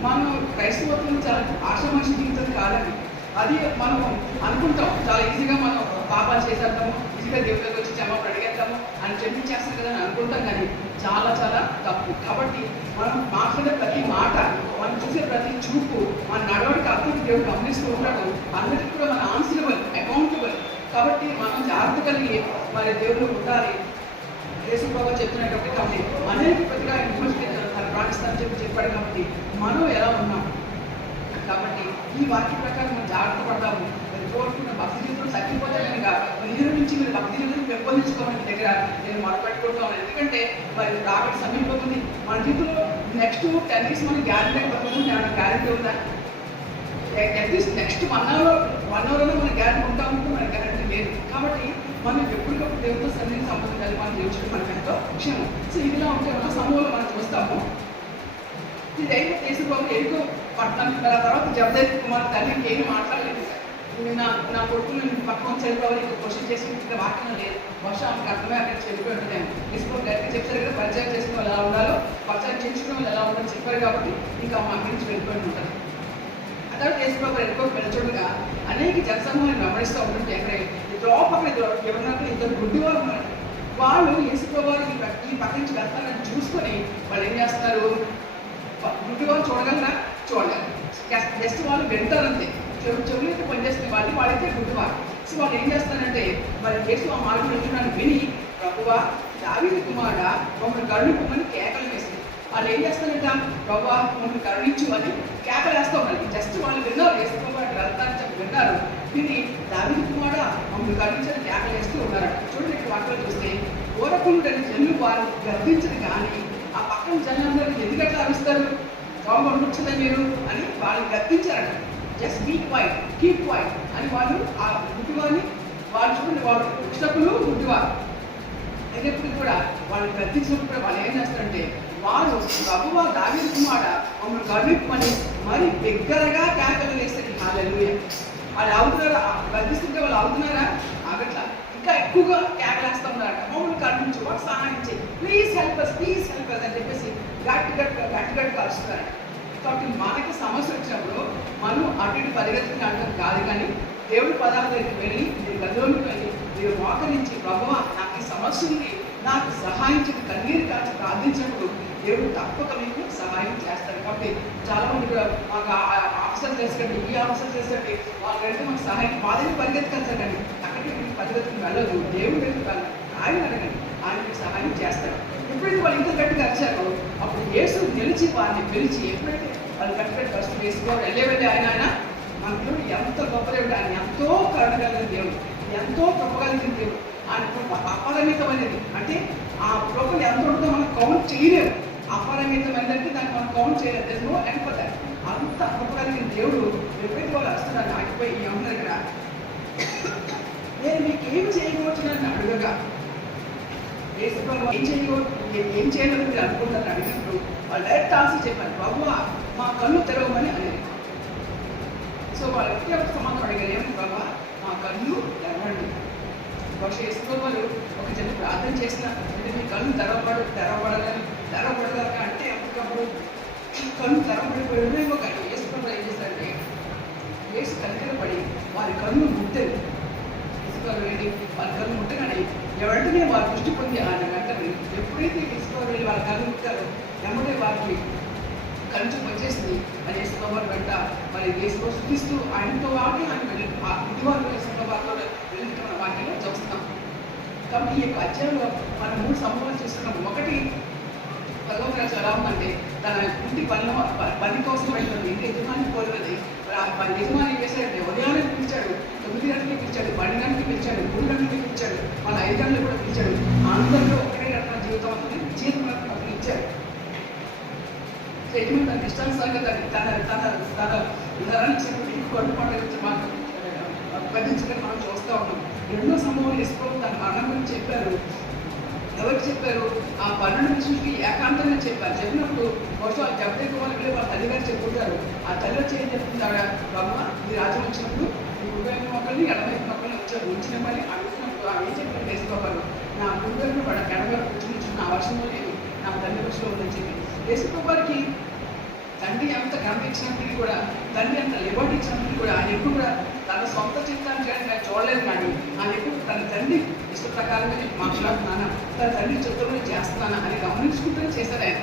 మనం క్రైస్తవత్వం చాలా ఆషామాషి జీవితం కాదండి. అది మనం అనుకుంటాం చాలా ఈజీగా మనం పాపాలు చేసేద్దాము, ఈజీగా దేవుళ్ళకి వచ్చి క్షమాపణ అడిగేద్దాము అని చెప్పి చేస్తాం కదా అని అనుకుంటాం, కానీ చాలా చాలా తప్పు. కాబట్టి మనం మాట్లాడే ప్రతి మాట, మనం చూసే ప్రతి చూపు, మన నడవడికి అర్థం దేవుడు గమనిస్తూ ఉంటాడు. అన్నిటికీ కూడా మన ఆన్సరబుల్, అకౌంటబుల్. కాబట్టి మనం జాగ్రత్త కలిగి మరి దేవుడు ఉండాలి. యేసుప్రభువు చెప్తున్నటువంటి కాబట్టి అనేక ప్రతిగా తన ప్రాణిస్తానని చెప్పాడు. కాబట్టి మనం ఎలా ఉన్నాం, కాబట్టి ఈ వాక్య ప్రకారం మనం జాగ్రత్త పడదాము. కోరుకున్న భక్తి జీవితం తగ్గిపోతే కనుక మీరు నుంచి మీరు భక్తి జీవితం పెంపొందించుకోమని దగ్గర నేను మొదలుపెట్టుకుంటాను. ఎందుకంటే మరి రాబట్టి సమీపంది మన జీవితంలో నెక్స్ట్ 10 years మనం గ్యారెంటీ పడుతుంది. ఏమైనా గ్యారెంటీ ఉందా? అట్లీస్ట్ నెక్స్ట్ 1 hour మనం గ్యారెంటీ ఉంటామంటే మనకి గ్యారెంటీ లేదు. కాబట్టి మనం ఎప్పటికప్పుడు దేవుడితో సన్నిధి సంబంధం కలిగి మనం జీవించడం మనకు ఎంతో క్షేమం. సో ఇదిలా ఉంటే మన సమూహంలో మనం చూస్తాము. ఇది అయిన యేసుప్రభు ఎరుకో పట్టణానికి తర్వాత జబదయి కుమార్ తల్లికి ఏమి మాట్లాడలేదు. నా కొడుకుని పక్కన చనిపోవాలి ఇంకా క్వశ్చన్ చేసి ఇక్కడ వాక్యం లేదు. బహుశా ఆమెకు అర్థమే అక్కడ చెప్పిపోయి ఉంటాను. యేసుప్రభు గారికి చెప్పారు కదా, పరిచయం చేసుకున్న వాళ్ళు ఎలా ఉండాలో, పరిచయం చేయించుకున్న వాళ్ళు ఎలా ఉండాలో చెప్పారు. కాబట్టి ఇంకా మా అక్కడి నుంచి వెళ్ళిపోయి ఉంటారు. ఆ తర్వాత యేసుప్రభు ఎరుకో వెళ్ళచూడగా అనేక జనసమూహాన్ని వెంబడిస్తూ ఉంటుంటే అక్కడ ఎవరన్నా ఇద్దరు గుడ్డివారు ఉన్నారు. వాళ్ళు యేసుప్రభు ఈ పక్క నుంచి వెళ్తారని చూసుకొని వాళ్ళు ఏం చేస్తున్నారు? గుడ్డివారు చూడగలరా? చూడగలరు. జస్ట్ వాళ్ళు వింటారంతే. చెవులైతే పనిచేస్తున్న వాళ్ళైతే గుడ్డివారు. సో వాళ్ళు ఏం చేస్తారంటే మరి యేసు ఆ మార్గం వెళ్తున్నాను విని, ప్రభువా దావీదు కుమారుడా మమ్మల్ని కరుణించమని కేకలు వేసింది. వాళ్ళు ఏం చేస్తారంట? ప్రభువా మమ్మల్ని కరుణించు అని కేకలు వేస్తూ ఉన్నారు. జస్ట్ వాళ్ళు విన్నారు, యేసు ప్రభు వెళ్తారని చెప్పి విన్నారు. విని దావీదు కుమారుడా మమ్మల్ని కరుణించని కేకలు వేస్తూ ఉన్నారట. చూడండి ఇక్కడ వార్తలు చూస్తే, ఓరకుండని జనులు వారు గర్దించదు కానీ ఆ పక్కన జనులందరూ ఎందుకట్లా అరుస్తారు? బాబు అనుకుంటుందా మీరు అని వాళ్ళు గర్దించారట. Just be quiet, keep quiet అని వాళ్ళు ఆ గుడ్డివారిని వాళ్ళు చూడండి, వాళ్ళు పుస్తకులు గుడ్డివారు అయినప్పుడు కూడా వాళ్ళు గర్తించినప్పుడు కూడా వాళ్ళు ఏం చేస్తారంటే వాళ్ళు ప్రభువా దావీదు కుమారుడా మమ్మల్ని కరుణించమని మరి దగ్గరగా కేకలు వేస్తారు. హల్లెలూయా. వాళ్ళు అవుతున్నారా? గర్దిస్తుంటే వాళ్ళు అవుతున్నారా? ఆగట్లా, ఇంకా ఎక్కువగా కేకలేస్తూ ఉన్నారట. మమ్మల్ని కరుణించు, మాకు సహాయం చేయి, ప్లీజ్ హెల్ప్ అస్ అని చెప్పేసి గట్టి కలుస్తున్నారట. కాబట్టి మనకి సమస్య వచ్చినప్పుడు మనం అటు ఇటు పరిగెత్తుకుని అంటాం కాదు, కానీ దేవుడి పదాల దగ్గరికి వెళ్ళి మీరు గదిలోకి వెళ్ళి మీరు మోకరించి ప్రభువా నాకు ఈ సమస్య ఉంది, నాకు సహాయం చేసి కన్నీరు కాల్చి ప్రార్థించినప్పుడు దేవుడు తప్పక మీకు సహాయం చేస్తారు. కాబట్టి చాలా మంది కూడా మాకు ఆఫీసర్ చేసండి, ఈ ఆఫీసర్ చేసండి, వాళ్ళు వెళ్తే మాకు సహాయం మాదిరి పరిగెత్తుకెళ్తారండి. అక్కడికి మీకు పరిగెత్తుకుని వెళ్ళదు, దేవుడు వెళ్ళి వెళ్ళాలి, ఆయన అడగండి, ఆయన మీకు సహాయం చేస్తారు. ఎప్పుడైతే వాళ్ళు ఇంకా గట్టిగా అరిచారో అప్పుడు యేసు నిలిచి వారిని పిలిచి, ఎప్పుడైతే వాళ్ళు గట్టిగా ఫస్ట్ వేసుకోవాలి వెళ్ళేవాళ్ళు ఆయన మన దేవుడు ఎంత గొప్ప దేవుడు, ఆయన ఎంతో కరుణగలిగిన దేవుడు, ఎంతో కృపగలిగిన దేవుడు. ఆయన కృప అపరిమితమైనది. అంటే ఆ కృపలు ఎంత ఉంటుందో మనం కౌంట్ చేయలేము. అపరిమితమైనదంటే దాన్ని మనం కౌంట్ చేయలేదు. తెలుగు ఎంపదారు అంత కృపగలిగిన దేవుడు. ఎప్పుడైతే వాళ్ళు వస్తున్నారు ఆగిపోయి ఈ అమ్మ దగ్గర నేను మీకు ఏం చేయబోతున్నాను అడుగగా ఏం చేయాలని మీరు అనుకుంటారు అడిగినప్పుడు వాళ్ళు డైరెక్ట్ ఆన్సర్ చెప్పారు, ప్రభువా మా కన్ను తెరవమని అనేది. సో వాళ్ళు ఎప్పుడు ఒక సమాధానం అడిగారు, ఏమని? ప్రభువా మా కన్ను తెరవండి. బహుశా యేసుప్రభువు ఒక జన ప్రార్థన చేసిన అంటే మీ కన్ను తెరవబడగలక అంటే అప్పటికప్పుడు కన్ను తెరవబడిపోయేమో. కానీ యేసుప్రభువు ఏం చేశారంటే యేసు కనికరపడి వారి కన్ను ముట్టారు. యేసుప్రభువు వెళ్ళి వారి కన్ను ముట్టగానే వెంటనే వారి దృష్టి పొంది ఆయన వెంటనే ఎప్పుడైతే యేసుప్రభువు వెళ్ళి వాళ్ళ కన్ను ముట్టారో వెంటనే వారికి కంచు వచ్చేసింది. మరి యేసుప్రభువు వెంట మరి యేసుప్రభువు శుద్ధిస్తూ ఆయనతో వాడి ఆయన వెళ్ళి ఆ బుద్ధివారు యేసుప్రభువుతో వెళ్ళి మన వాక్యంలో చూస్తాం. కాబట్టి ఈ యొక్క అధ్యాయంలో మనం 3 సంభవాలు చూస్తున్నాం. ఒకటి భగవంతుడు ఎలా ఉందంటే తన ఇంటి పని కోసం వెళ్ళినది, ఇంటి యజమాని కోరినది. యజమాని వేసాడంటే ఉదయాన్నే పిలిచాడు, 9 గంటలకి పిలిచాడు, 12 గంటలకి పిలిచాడు, 3 గంటలకి పిలిచాడు, మన 5 గంటలకు కూడా పిలిచాడు. అందరిలో ఒకటే రకమైన జీవితం అవుతుంది, జీవితం అతను ఇచ్చాడు. యజమాని తన ఇష్టానుసారంగా తన ఉదాహరణ చెప్పి కొడుకు పండుగ వర్ధించుకొని మనం చూస్తూ ఉన్నాం. ఎన్నో సమూహాలు యేసుప్రభువు తన మరణం గురించి చెప్పారు. ఎవరికి చెప్పారు? ఆ 12 మనుషులకి ఏకాంతంగా చెప్పారు. చెప్పినప్పుడు బహుశా జబదయి కుమారులు వెళ్ళి వాళ్ళ తల్లిగారు చెప్పుకుంటారు. ఆ తల్లి వచ్చి ఏం చెప్తుంటారా? ప్రభువా ఈ రాజ్యం వచ్చినప్పుడు ఈ గురువైన మొక్కల్ని ఎడవైపు మొక్కల్ని ఉంచినమని అడుగుతున్నప్పుడు ఆమె ఏం చెప్పారు? యేసుప్రభువు నా గురువైపు ఎడవైపు కూర్చుని నా వర్షంలో లేదు, నా తల్లి వర్షంలో ఉందని చెప్పి యేసుప్రభువుకి తండ్రి ఎంత ఘనత ఇచ్చినప్పటికీ కూడా, తండ్రి అంత లిబర్టీ ఇచ్చినప్పటికీ కూడా ఆయన ఎప్పుడు కూడా తన సొంత చిత్తాన్ని చేయడానికి ఆయన చూడలేదు. కానీ ఆయన ఎప్పుడు తన తండ్రి ఇష్ట ప్రకారంగా మాట్లాడుతున్నానా, తన తండ్రి చిత్తంలో చేస్తున్నానా అని గమనించుకుంటూనే చేశారు ఆయన.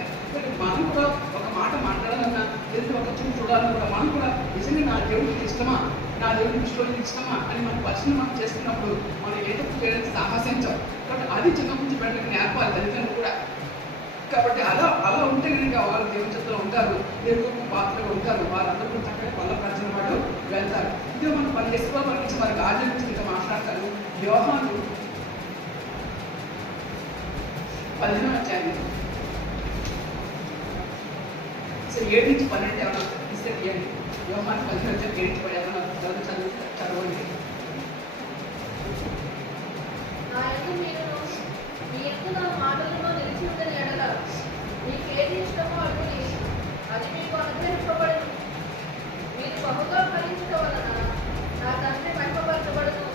మనం కూడా ఒక మాట మాట్లాడాలన్నా లేదా ఒక చూపు చూడాలన్నా కూడా మనం కూడా నిజంగా నా దేవుడికి ఇష్టమా, నా దేవుడి దృష్టిలోకి ఇష్టమా అని మనం పరిశీలన మనం చేసుకున్నప్పుడు మనం ఏదో చేయడానికి సాహసించాం. కాబట్టి అది చిన్న నుంచి పెట్టడానికి నేర్పాలి తల్లిదండ్రులు కూడా. కాబట్టి అలా ఉంటే కనుక వాళ్ళు దేవుని చిత్తంలో ఉంటారు, దేవుడు పాత్రలో ఉంటారు, వాళ్ళందరూ చక్కగా వాళ్ళ ప్రజల వాళ్ళు వెళ్తారు. ఇదే మనం యేసుప్రభువు నుంచి మనకి ఆచరించి ఇంకా మాట్లాడతారు. యోహాను 15వ అధ్యాయం. సో 7 నుంచి 12 ఏమన్నా ఇస్తే తీయండి. యోహాను 15వ అధ్యాయం 7 నుంచి 12 ఏమన్నా చదవండి. నా యందు మీరును మీ యందు నా మాటలలో నిలిచి ఉండని ఎడల మీకు ఏది ఇష్టమో అడుగుడి, అది మీకు అనుగ్రహింపబడును. మీరు బహుగా ఫలించడం వలన నా తండ్రి మహిమపరచబడును.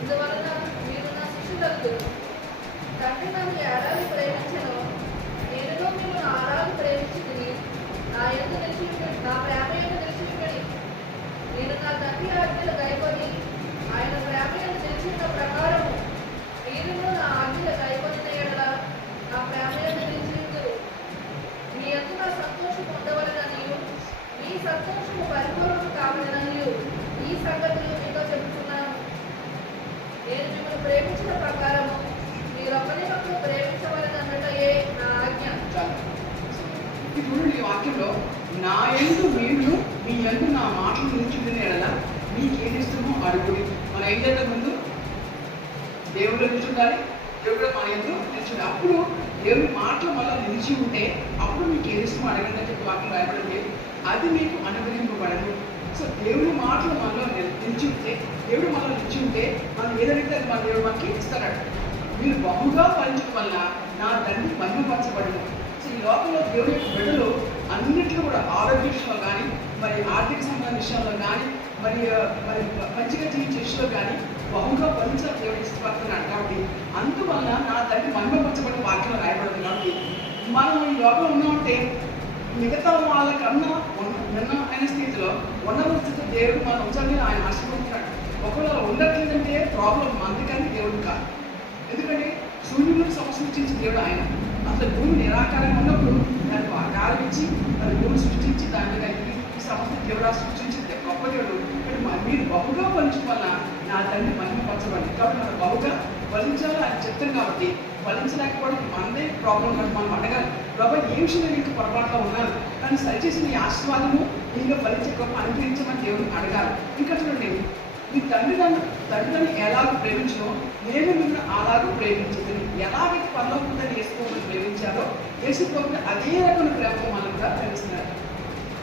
ఇందువలన మీరు నా శిష్యులగుదురు. తండ్రి నన్ను ఏడాది ప్రేమించెను, నేనును మిమ్మల్ని ఆరాధి ప్రేమించుకుని నా యందు నిలిచి నా ప్రేమ యందు నిలిచి ఉండుడి. నేను నా తండ్రి ఆజ్ఞలు గైకొని ఆయన ప్రేమ యందు నిలిచిన ప్రకారము మీరును నా ఆజ్ఞలు గైకొనిన ఎడల నా ప్రేమ యందు నిలిచి ఉందురు. మీ యందు నా సంతోషం పొందవలెననియు మీ సంతోషము పరిపూర్ణం కావాలననియు ఈ సంగతులు మీతో చెబుతున్నాను. నేను మిమ్మల్ని ప్రేమించిన ప్రకారము మీరు ఒకరినొకరు ప్రేమించవలెనన్నటయే నా ఆజ్ఞ. ఇప్పుడు ఈ వాక్యంలో నా యందు మీరు మీ యందు నా మాటలు నిలిచిందని ఎడల మీకు ఏది ఇష్టమో అడుగుడి. మనం ఏం చేద్దాం? ముందు దేవుడు నిల్చుండాలి, దేవుడు మన యందు నిల్చుండాలి. అప్పుడు దేవుడి మాటలు మళ్ళీ నిలిచి ఉంటే అప్పుడు మీకు ఏది ఇష్టమో అడగండి అని చెప్పి వాక్యం రాయబడింది. అది మీకు అనుగ్రహింపబడదు. సో దేవుడి మాటలు మనలో నిలిచి ఉంటే, దేవుడు మనలో నిలిచి ఉంటే మనం ఏదైతే అది మన దేవుడు మనకి ఇస్తారట. మీరు బహుగా ఫలించడం వల్ల నా తండ్రి మహిమపరచబడను. సో ఈ లోకంలో దేవుడి యొక్క బిడ్డలు అన్నింటిలో కూడా ఆరోగ్య విషయంలో కానీ, మరి ఆర్థిక సంబంధ విషయంలో కానీ, మరి మంచిగా జీవించే విషయంలో కానీ బహుగా ఫలించాలని దేవుడు ఇష్టపడుతున్నాడు. కాబట్టి అందువల్ల నా తండ్రి మహిమపరచబడిన వాక్యం రాయబడింది. కాబట్టి మనం ఈ లోకంలో ఉన్నామంటే మిగతా వాళ్ళకన్నా అయిన స్థితిలో ఉన్నత స్థితిలో దేవుడు మన ఉంచాలని ఆయన ఆశపడుతున్నాడు. ఒకవేళ ఉండట్లేదంటే ప్రాబ్లం అందుకని దేవుడు కాదు. ఎందుకంటే సూర్యుడికి సృష్టించిన దేవుడు ఆయన. అసలు భూమి నిరాకారంగా ఉన్నప్పుడు దానికి ఆకారం ఇచ్చి దాని భూమి సృష్టించి దాని మీద ఈ సమస్త దేవుడు సృష్టించింది గొప్ప దేవుడు. మీరు బహుగా ఫలించడం వల్ల నా తండ్రి మహిమపరచబడింది. కాబట్టి మనం బహుగా ఫలించాలో ఆయన చెప్తాం. కాబట్టి ఫలించలేకపోవడం మనదే ప్రాబ్లం కాదు. మనం అడగాలి, ప్రభు ఏ విషయంలో నీకు పొరపాటులో ఉన్నారు కానీ సరిచేసిన ఈ ఆశీర్వాదము నీలో ఫలించే గొప్ప అనుగ్రహించమని దేవుడిని అడగాలి. ఇంకా చూడండి, మీ తండ్రిని ఎలాగో ప్రేమించడం నేను మిమ్మల్ని అలాగూ ప్రేమించుతుంది. ఎలాగైతే పరలోకంలో యేసుప్రభువుని ప్రేమించారో యేసుప్రభువుని అదే రకమైన ప్రేమతో మనం కూడా ప్రేమిస్తున్నారు.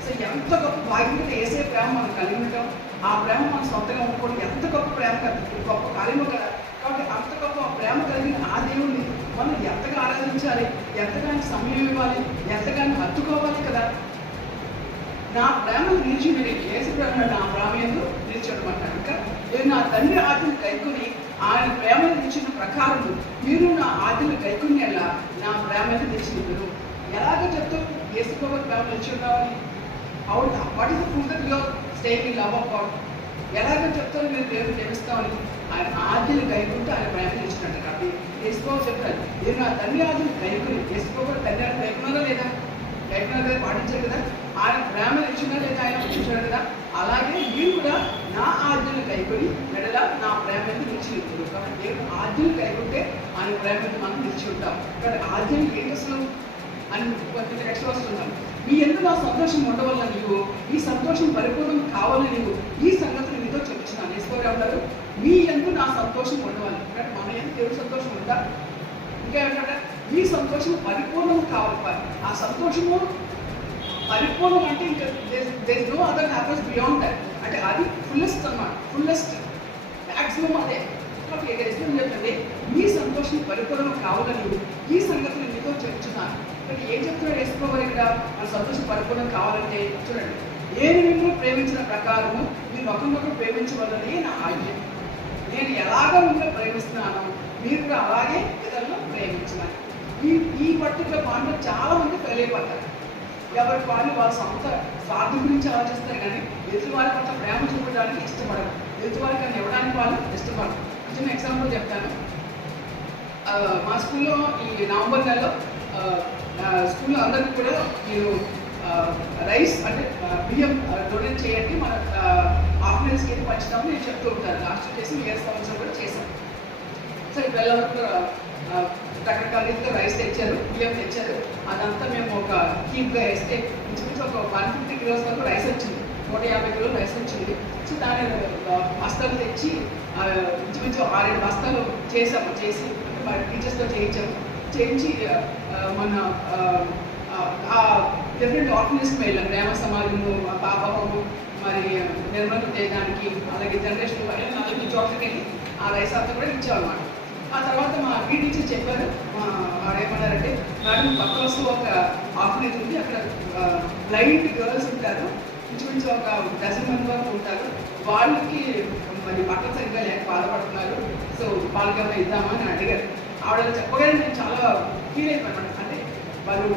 సో ఎంత గొప్ప భాగ్యం యేసే ప్రేమ మనం కలిగి ఉండటం, ఆ ప్రేమ మన సొంతగా ఉండుకోవడం ఎంత గొప్ప ప్రేమ కదా, గొప్ప కార్యము కదా. కాబట్టి అంత గొప్ప ప్రేమ కలిగిన ఆ దేవుడిని మనం ఎంతగా ఆరాధించాలి, ఎంతగా సమయం ఇవ్వాలి, ఎంతగా హత్తుకోవాలి కదా. నా ప్రేమను నిలిచింది యేసు ప్రేమ నా ప్రేమ ఎందు నిలిచడమంటాడు. ఇంకా నేను నా తండ్రి ఆజ్ఞలు కైకొని ఆయన ప్రేమను నిలిచిన ప్రకారము మీరు నా ఆజ్ఞలు కైకొనేలా నా ప్రేమ మీద నిలిచినారు. ఎలాగ చెప్తావు యేసు ప్రభు ప్రేమ నిలిచి ఉన్నామని? అవును, what is the proof that you are staying in love of God? ఎలాగ చెప్తారు మీరు దేవుని ప్రేమిస్తామని? ఆయన ఆజ్ఞలు కైకుంటే ఆయన ప్రేమ నిలిచినట్టు. కాబట్టి యేసు ప్రభు చెప్తారు, నేను నా తండ్రి ఆజ్ఞలు కైకొని. యేసు ప్రభు తండ్రి ఆజ్ఞలు కైకున్నారా లేదా? కైకున్నారు కదా, పాటించారు కదా. ఆయన ప్రేమ నిలిచినా లేదా? ఆయన నిలిచాడు కదా. అలాగే మీరు కూడా నా ఆజ్ఞలు కైకొని ఎడల నా ప్రేమ మీద నిలిచి ఉంటుంది. కాబట్టి దేవుడు ఆజ్ఞలు కైకుంటే ఆయన ప్రేమ మీద మనం నిలిచి ఉంటాం. కాబట్టి ఆజ్ఞలు ఏంటి అసలు అని కొంచెం నెక్స్ట్ వస్తున్నాం. మీ ఎందుకు నా సంతోషం ఉండవల్ల నీవు ఈ సంతోషం పరిపూర్ణం కావాలని నీవు ఈ సంగతులు మీతో చెప్తున్నాను. యేసుప్రభు అన్నారు, మీ ఎందుకు నా సంతోషం ఉండవాలి. కాబట్టి మన ఎందుకు దేవుడి సంతోషం ఉందా? ఇంకా ఏంటంటే ఈ సంతోషం పరిపూర్ణం కావాలి. ఆ సంతోషము పరిపూర్ణం అంటే ఇంకా there no other happiness beyond that. అంటే అది ఫుల్లెస్ట్ అన్నమాట, ఫుల్లెస్ట్ మ్యాక్సిమం అదే. కాబట్టి యేసుప్రభు చెప్తుంది, మీ సంతోషం పరిపూర్ణం కావాలని ఈ సంగతులు మీతో చెప్తున్నాను. అంటే ఏం చెప్తున్నాడు యేసుప్రభు ఇక్కడ? మన సంతోషం పరిపూర్ణం కావాలంటే చూడండి, నేను మిమ్మల్ని ప్రేమించిన ప్రకారము మీరు ఒకరినొకరు ప్రేమించవలనే నా ఆజ్ఞ. నేను ఎలాగ మిమ్మల్ని ప్రేమిస్తున్నానో మీరు కూడా అలాగే ఇతరులను ప్రేమించాలి. ఈ పర్టికులర్ పాయింట్లో చాలా మంది ఫెయిల్ అయిపోతారు. ఎవరి వాళ్ళు వాళ్ళ సొంత స్వార్థం గురించి ఆలోచిస్తారు కానీ ఎదుటి వారి పట్ల ప్రేమ చూపడానికి ఇష్టపడరు. ఎదుటి వారికి అని ఇవ్వడానికి వాళ్ళు ఇష్టపడరు. చిన్న ఎగ్జాంపుల్ చెప్తాను. మా స్కూల్లో ఈ నవంబర్ నెలలో స్కూల్లో అందరికీ కూడా మీరు రైస్ అంటే బియ్యం డొనేట్ చేయండి, మన ఆఫీస్కి వెళ్ళి పంచుతామని నేను చెప్తూ ఉంటాను. లాస్ట్ చేసి ఇయర్ సంవత్సరం కూడా చేశాం. సో ఈ పిల్లలకు రకరకాల రీతిలో రైస్ తెచ్చారు, బియ్యం తెచ్చారు. అదంతా మేము ఒక కీప్గా వేస్తే ఇంచుమించు ఒక 150 కిలోస్ వరకు రైస్ వచ్చింది, 150 కిలోలు రైస్ వచ్చింది. సో దాని బస్తాలు తెచ్చి ఇంచుమించు 6-7 బస్తాలు చేసాము. చేసి అంటే మా టీచర్స్తో చేయించాము. చేయించి మన డిఫరెంట్ ఆర్గనైజేషన్ వెళ్ళాం. గ్రామ సమాజము, పాపము, మరి నిర్మల చేయడానికి, అలాగే జనరేషన్ నలుగురు చోట్లకి వెళ్ళి ఆ రైస్ అంతా కూడా ఇచ్చామన్నమాట. ఆ తర్వాత మా పీ టీచర్ చెప్పారు, ఏమన్నారంటే మేడం పక్క వస్తూ ఒక ఆర్గనైజ్ ఉంది, అక్కడ బ్లైండ్ గర్ల్స్ ఉంటారు, ఇంచుమించు ఒక డజన్ మంది వరకు ఉంటారు, వాళ్ళకి మరి బట్టలు సరిగ్గా లేక బాధపడుతున్నారు, సో వాళ్ళకి ఏమైనా ఇద్దామా అని అడిగారు. ఆవిడ చెప్పగానే నేను చాలా ఫీల్ అయిపోయాను. అంటే వాళ్ళు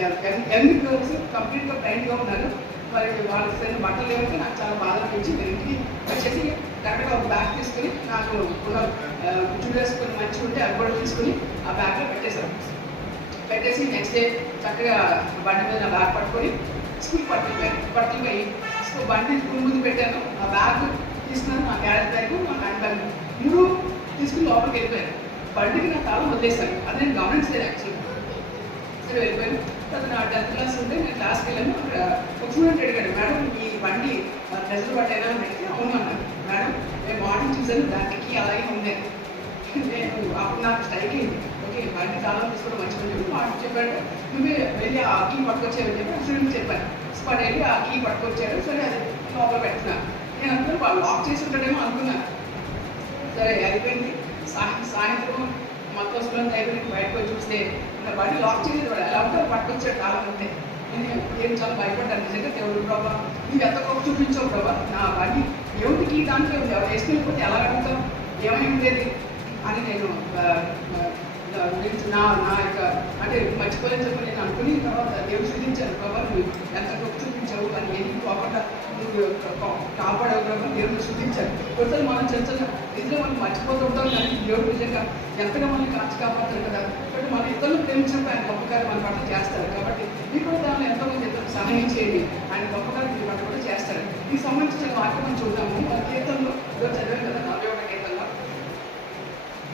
యంగ్ గర్ల్స్ కంప్లీట్గా బ్లైండ్గా ఉన్నారు, మరి వాళ్ళకి సరైన బట్టలు లేవంటే నాకు చాలా బాధ అనిపించి నేను ఇంటికి వచ్చేసి కరెక్ట్గా ఒక బ్యాగ్ తీసుకుని నాకు చూడేసుకొని మంచిగా ఉంటే అది కూడా తీసుకుని ఆ బ్యాగ్లో పెట్టేసి నెక్స్ట్ డే చక్కగా బండి మీద నా బ్యాగ్ పట్టుకొని స్కూల్ పట్టుకుపోయి స్కూల్ బండి స్కూల్ ముందు పెట్టాను. ఆ బ్యాగ్ తీసుకున్నాను, నా క్యారేజ్ బ్యాగ్, నా హ్యాండ్ బ్యాగ్ మూడు తీసుకుని లోపలికి వెళ్ళిపోయాను. బండికి నా తాళం వదిలేశాను, అది నేను గమనించలేదు యాక్చువల్లీ. సరే వెళ్ళిపోయాను. తర్వాత నా 10th క్లాస్ ఉంటే నేను క్లాస్కి వెళ్ళాను. అక్కడ ఒక స్టూడెంట్ అడిగాడు, మేడం ఈ బండి ప్రెజర్ పట్టేనా అని అడిగితే అవును అన్నాను. మేడం నేను మార్నింగ్ చూసాను దానికి అలాగే ఉంది. నేను అప్పుడు నాకు స్ట్రైక్ అయింది, ఓకే బండి తాళం తీసుకోవడం మంచిగా చెప్పి వాడు చెప్పాడు, నువ్వే వెళ్ళి ఆ కీ పట్టుకొచ్చావని చెప్పి ఆ స్టూడెంట్ చెప్పాను. వాడు వెళ్ళి ఆ కీ పట్టుకొచ్చాడు. సరే అది లోపల పెడుతున్నాను. నేను అనుకున్నాను వాళ్ళు లాక్ చేసి ఉంటాడేమో అనుకున్నాను. సరే అయిపోయింది. సాయంత్రం మొత్తం స్టూడెంట్ అయిపోయింది. బయటకు వచ్చి చూస్తే నా బండి లాక్ చేసేది వాడు ఎలా ఉంటారు పట్టుకొచ్చాడు తాళం అంతే. నేను ఏం చాలా భయపడ్డాను నిజంగా. దేవుడు ప్రభావ నువ్వు ఎంత గొప్ప చూపించావు ప్రభావ, నా బండి దేవుడికి దాంట్లో ఎవరు వేసుకెళ్ళిపోతే ఎలా అడుగుతాం, ఏమై ఉండేది అని నేను నా యొక్క అంటే మర్చిపోలేని చెప్పి నేను అనుకుని తర్వాత దేవుడు చూపించాను. ప్రభావ నువ్వు ఎంత గొప్ప చూపించావు అని ఏది పోకుండా నువ్వు కాపాడవు ప్రభావ దేవుడు చూపించాను. కొత్తలు మనం చిన్న ఇందులో మనం మర్చిపోతూ ఉంటాం, కానీ దేవుడు నిజంగా ఎంతగా మనల్ని కాపాడతారు కదా. కాబట్టి మన ఇతరులను ప్రేమించినప్పుడు ఆయన గొప్పకారం మన పట్ల చేస్తారు. కాబట్టి మీకు కూడా దానిలో ఎంతోమంది ఇతరులకు సహాయం చేయండి, ఆయన గొప్పకారం మీ పట్ల కూడా చేస్తారు. దీనికి సంబంధించిన వాక్యం మనం చూద్దాము. మన కీర్తనలో చదివాం కదా, 41వ కీర్తనలో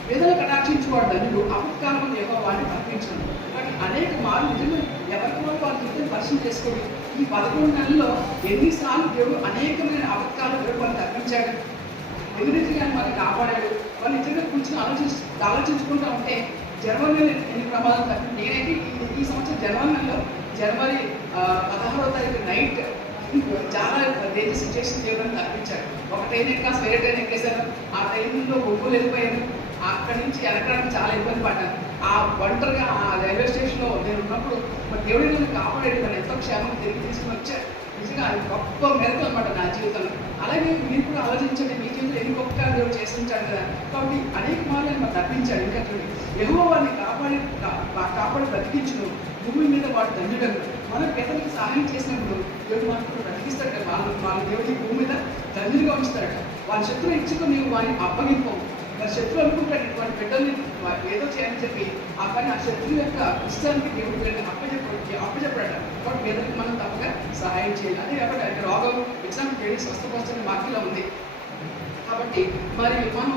వేదన కటాక్షించుకోవడం ధనుడు అపకారం యెహోవాని తప్పించడం. కానీ అనేక మార్లు నిజంగా ఎవరికి వాళ్ళు కీర్తన పరిశీలన చేసుకోండి. ఈ 11 నెలల్లో ఎన్నిసార్లు దేవుడు అనేకమైన అపకారాలు దేవుడు వాళ్ళు తప్పించాడు, ఎదురీతిగా మనల్ని కాపాడాడు. వాళ్ళు నిజంగా కూర్చొని ఆలోచించుకుంటూ ఉంటే జనవరి నెల ఎన్ని ప్రమాదాలు తప్పి నేనైతే ఈ సంవత్సరం జనవరి 16వ తారీఖు నైట్ చాలా డేంజర్ సిచ్యువేషన్ దేవుడిని తప్పించాడు. ఒక ట్రైన్ ఎక్కాల్సి వేరే ట్రైన్ ఎక్కేశాను. ఆ ట్రైన్లో ఒంగోలు వెళ్ళిపోయాను. అక్కడి నుంచి ఎలక్ట్రానికి చాలా ఇబ్బంది పడ్డాను. ఆ ఒంటరిగా ఆ రైల్వే స్టేషన్లో నేను ఉన్నప్పుడు మరి దేవుడి నన్ను కాపాడేది, నన్ను ఎంతో క్షేమంగా తిరిగి తీసుకుని వచ్చాడు. నిజంగా అది గొప్ప మెరకు అనమాట నా జీవితంలో. అలాగే మీరు కూడా ఆలోచించండి, మీ జీవితంలో ఎన్ని గొప్ప దేవుడు చేసి ఉంచాడు కదా. కాబట్టి అనేక మార్లు మనం తప్పించాడు. ఇంకా చూడండి, యెహోవాని కాపాడి బ్రతికించును, భూమి మీద వాడు ధన్యుడను. మనం పెద్దలకి సహాయం చేసినప్పుడు దేవుడు మనకు బ్రతికిస్తాడు కదా. వాళ్ళ దేవుడికి భూమి మీద ధన్యులుగా ఉంచుతాడు. వాళ్ళ శత్రువు ఇచ్చుకొని నీవు వారిని అప్పగింపవు. మరి శత్రువు అనుకుంటాడు ఇటువంటి బిడ్డల్ని ఏదో చేయాలని చెప్పి ఆ పని ఆ శత్రువు యొక్క ఇష్టానికి దేవుడు వెళ్ళి అప్పచెప్పాడు. కాబట్టి పేదలకు మనం తప్పగా సహాయం చేయాలి. అదే కాబట్టి అంటే రోగం ఎగ్జాంపుల్ చేయడం స్వస్థపరచని వాక్యలో ఉంది. కాబట్టి మరి మనం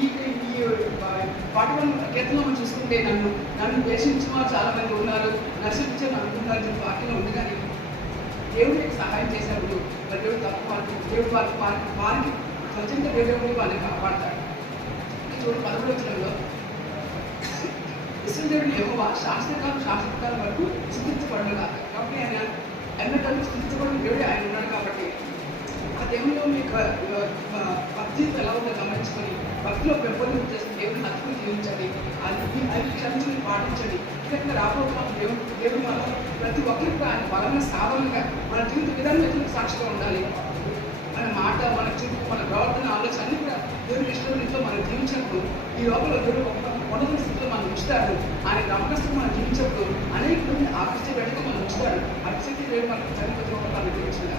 ఈ 41 కీర్తనలో మనం చూసుకుంటే నన్ను ద్వేషించిన వారు చాలా మంది ఉన్నారు, నశించాలని అనుకుంటున్నారు చెప్పి వాక్యంలో ఉంది. కానీ దేవుడికి సహాయం చేసినప్పుడు మరి దేవుడు తప్ప దేవుడు వారికి స్వచ్ఛంగా దేవుడు వాళ్ళని కాపాడతాడు. చూడు 11వ వచనంలో ఇశ్రాయేలు యెహోవా శాశ్వతకాలం వరకు స్తుతించబడును కాక. కాబట్టి ఆయన ఎన్నటూ స్తుతించబడిన దేవుడే ఆయన ఉన్నాడు. కాబట్టి ఆ దేవుడిలో మీకు భక్తి ఎలా ఉందో గమనించుకొని భక్తిలో పెంపొందింపు చేసిన దేవుడిని హత్తుకుని జీవించండి. అది క్షమించుకుని పాటించండి. ఇంకా రాబోతున్నాం దేవుడు మనం ప్రతి ఒక్కరికి ఆయన బలమైన సాధనగా మన జీవిత విధానం సాక్షిగా ఉండాలి. మన మాట, మన చూపు, మన ప్రవర్తన, ఆలోచన అన్ని కూడా దేవుడి ఇష్టం రీతిలో మనం జీవించినప్పుడు ఈ లోపల దేవుడు ఉన్నత స్థితిలో మనం ఉంచుతాడు. ఆయన నమ్మకస్తులు మనం జీవించినప్పుడు అనేక మంది ఆకర్షించబెట్టుగా మనం ఉంచుతాడు. అభిషేకి దేవుడు మనకు చనిపోతున్న జీవించాలి.